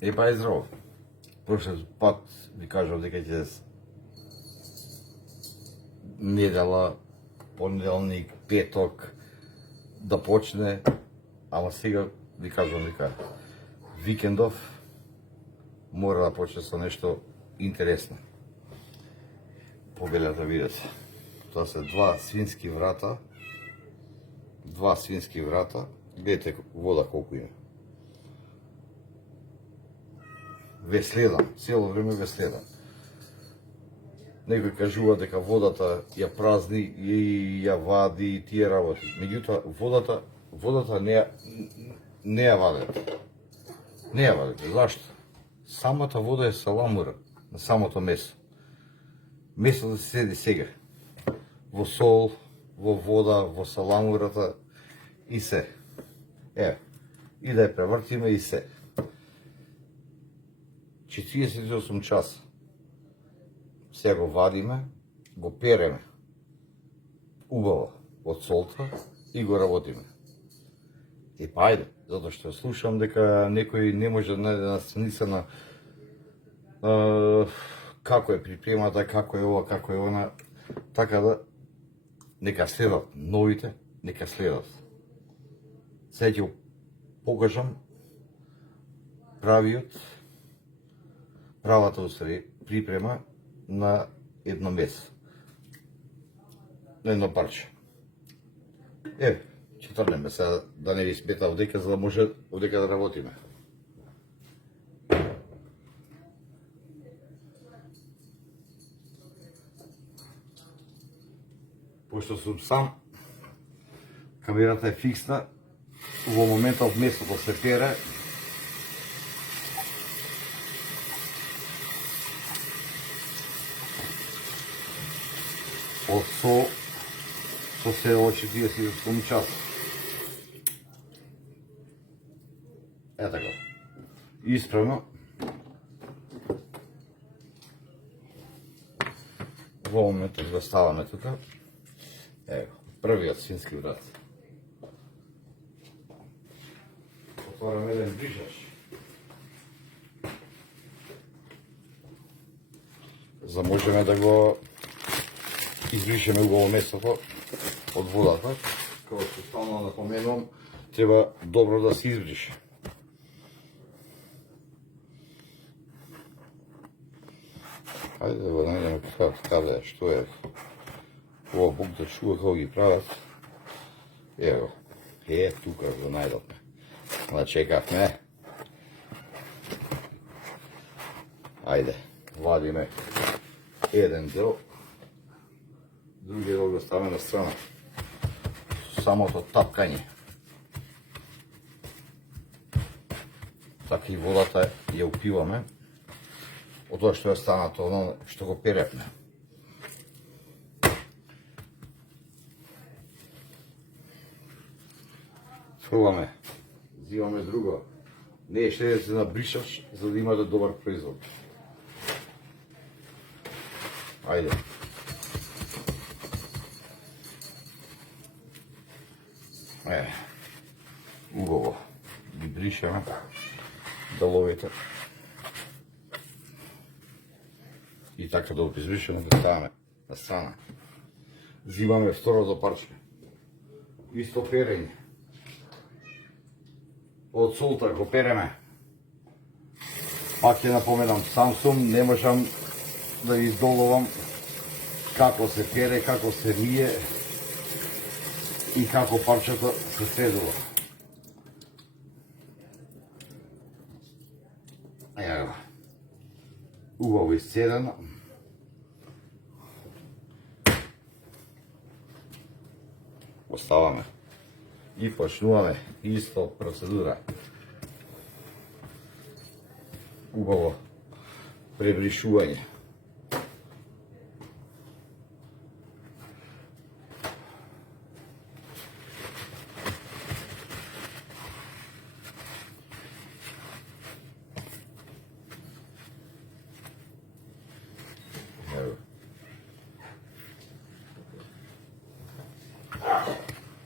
Па е здраво. Прошлиот пат ви кажав дека ќе недела, понеделник, петок да почне, ама сега ви кажувам дека викендов мора да почне со нешто интересно. Побелята видете. Тоа се два свински врата. Гледате вода колку има. Ве следам, цело време ве следам. Некој кажува дека водата ја празни и ја вади и тие работи. Меѓутоа, водата не ја вадат. Не ја вадат. Зашто? Самата вода е саламура на самото месо. Месото се седи сега. Во сол, во вода, во саламурата и се. Ево, и да ја превртиме и се. 48 часа. Сега го вадиме, го переме убаво од солта и го работиме. Па ајде, затоа што слушам дека некој не може да најде на страница на како е припремата, како е ова, како е она, така да нека следат новите, нека следат. Сега ќе покажам правата усреди припрема на едно месо. На едно парче. Еве, ќе тргнеме сега да не ви смета овдека, за да може овдека да работиме. Пошто сум сам, камерата е фиксна, во моментот месото се пере, со се од 48 часа. Е така. Исправно. Во моментот го ставаме тука. Ево, првиот свински врат. Отвораме еден бришач. За можеме да го избришеме убаво месото од водата. Како што стално напоменувам, треба добро да се избрише. Хајде да го најдеме каде е, што е. Ова Бог да чува како ги прават. Ево, тука го најдовме. Да чекавме. Ајде, вадиме еден дел, други дел го ставаме на страна. Самото тапкање. Така и водата ја упиваме од тоа што е станато, оно што го перевме. Фрламе, взимаме друго. Не е ше да се набришаш, за да имате добар производ. Ајде. Убаво ги бришеме деловите. И така да обезбришеме да ставаме на страна. Взимаме второто парче. Исто перење. Од солта го переме. Пак ќе напоменам, сам сум, не можам да издолувам како се пере, како се мие и како парчето се следува. Ево, убаво исцедено. Оставаме и почнуваме исто процедура. Убаво пребришување.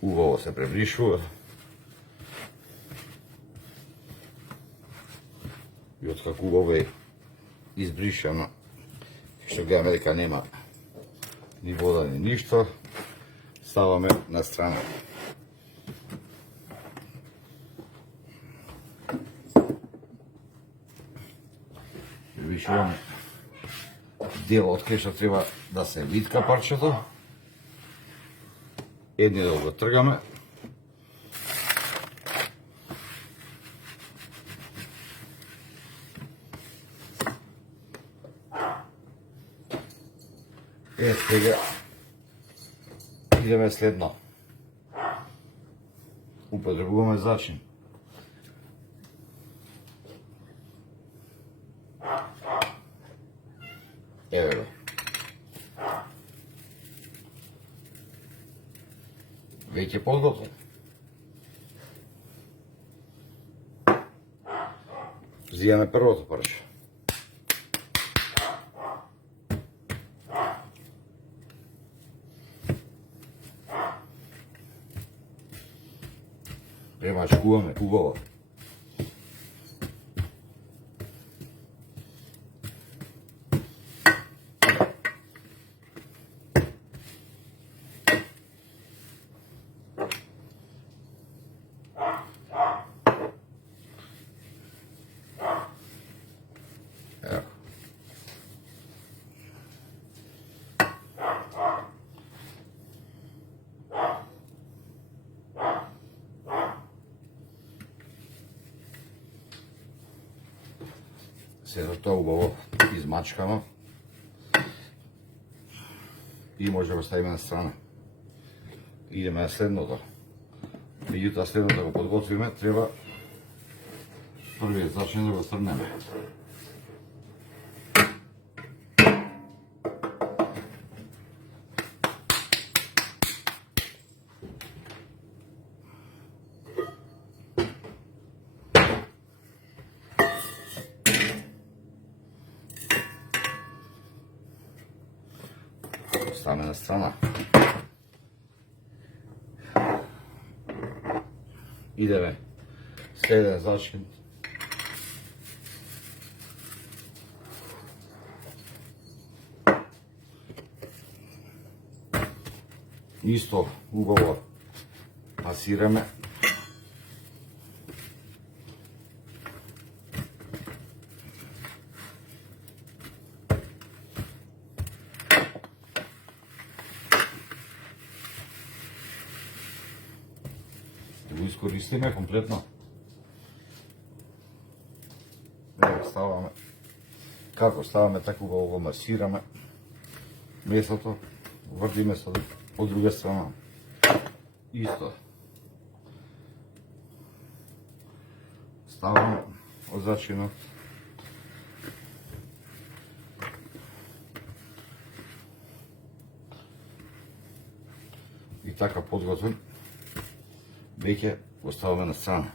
Убаво се пребришува. И откако ове избришано, што гледаме дека нема ни вода ни ништо, ставаме на страна. Прибишуваме дел од кај што треба да се витка парчето. Едни дел го тргаме. Сега идеме следно. Употребуваме зачин. Еве го. Веќе подготвен. Зијаме првото парче. Премачкуваме убаво. Сето тоа убаво измачкано и може да го ставиме на страна. Идеме на следното. Меѓутоа следното да го подготвиме, треба првиот зачин да го стрнеме. Ставаме на страна. Идеме следен зачин. Исто убаво масираме. Го искористиме комплетно. Ево ставаме. Како ставаме, така убаво го масираме месото, врдиме се од друга страна. Исто. Ставаме од зачинот. И така подготвен. Веќе го ставаме на страна.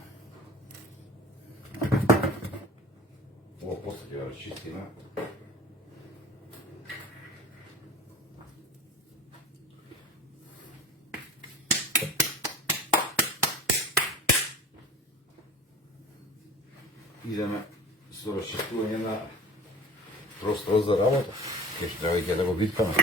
Ово после ќе го расчистиме. Идеме со расчистување на просторот за работа. Ке што треба да го биткаме.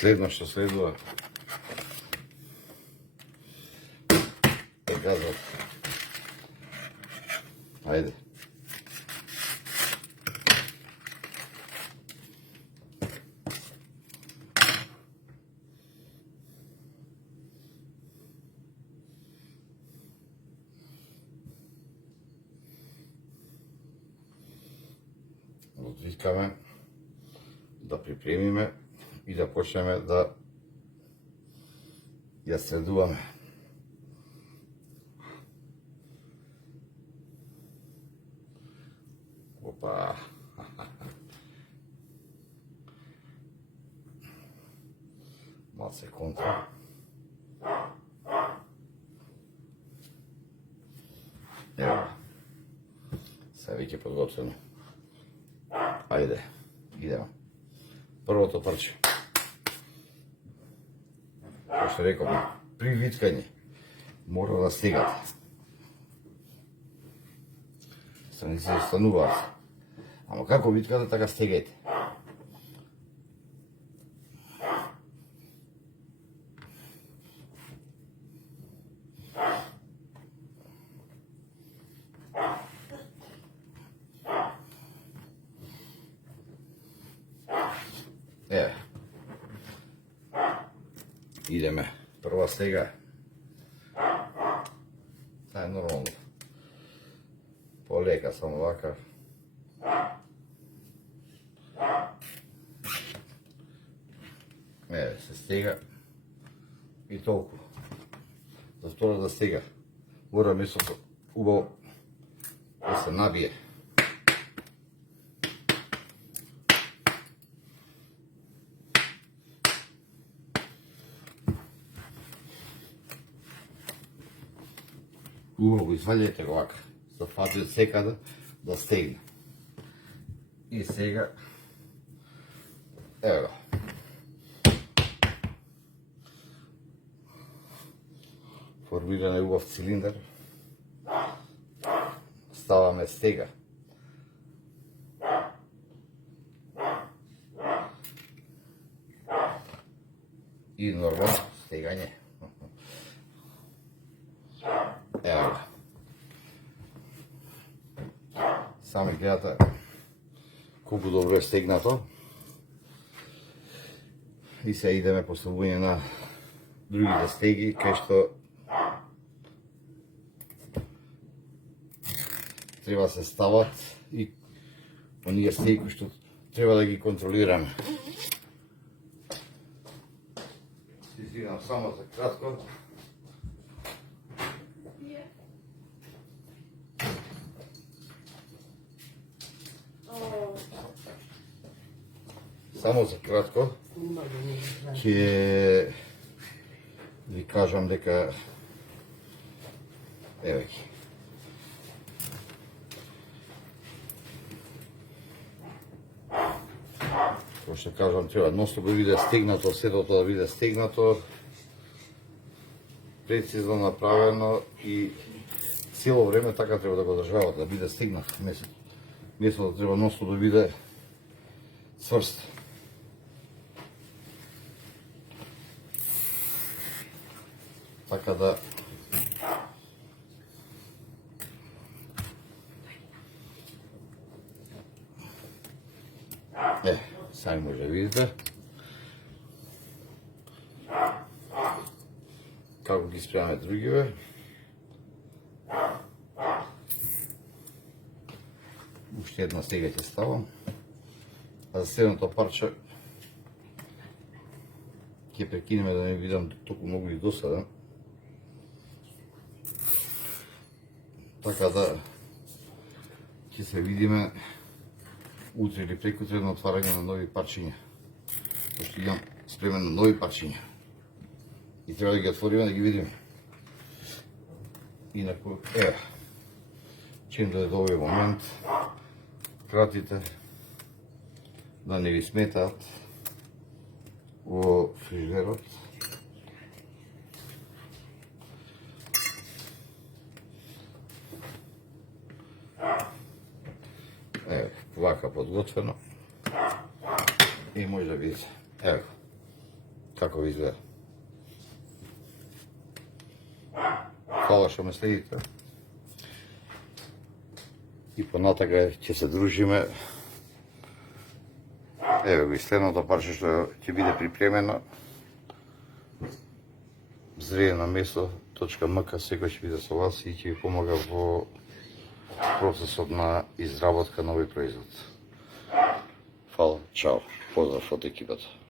Следно што следува е газот. Ајде. Отвикаме да припремиме и да почнеме да ја следуваме. Опа. Малце контра. Ево. Сега веќе подготвено. Ајде, идемо. Првото парче. Како што рековме, при виткање мора да стегате. Страници се стануваат. Ама како виткате, така стегајте. Еве. Идеме. Прва стега. Таа е нормално. Полека, само вака. Еве, се стега. И толку. За втората стега. Мора месото убаво да се набие. Убаво го извадите го вака. Да фати од секаде да стегне. И сега ево го. Формиран е убав цилиндар. Ставаме стега. И нормално стегање. Ево го. Сами гледате колку добро е стегнато. И сега идеме поставување на другите стеги, кај што треба се стават и оние стеги кои што треба да ги контролираме. Извинам само за кратко. Само за кратко ќе ви кажам дека еве ги. Како што кажам, треба ностоп да биде стегнато, сетото да биде стегнато, прецизно направено и цело време така треба да го државате, да биде стегнато. Месото треба ностоп да биде цврсто. Така да сами може да видите како ги спремаме другиве. Уште една стега ќе ставам. А за следното парче ќе прекинеме да не видам толку многу и досада. Така да ќе се видиме утре или прекутре на отварање на нови парчиња. Пошто имам спремено нови парчиња. И треба да ги отвориме да ги видиме. Инаку, ева, чим да е до овој момент, кратите да не ви сметаат во фрижерот. Еве, вака подготвено. И може да видите. Ево, како ви изгледа. Фала што ме следите. И понатака ќе се дружиме. Еве го и следното парче што ќе биде припремено. Зреено месо.мк секој ќе биде со вас и ќе ви помага во процесот на изработка на овој производ. Фала, чао, поздрав од екипата.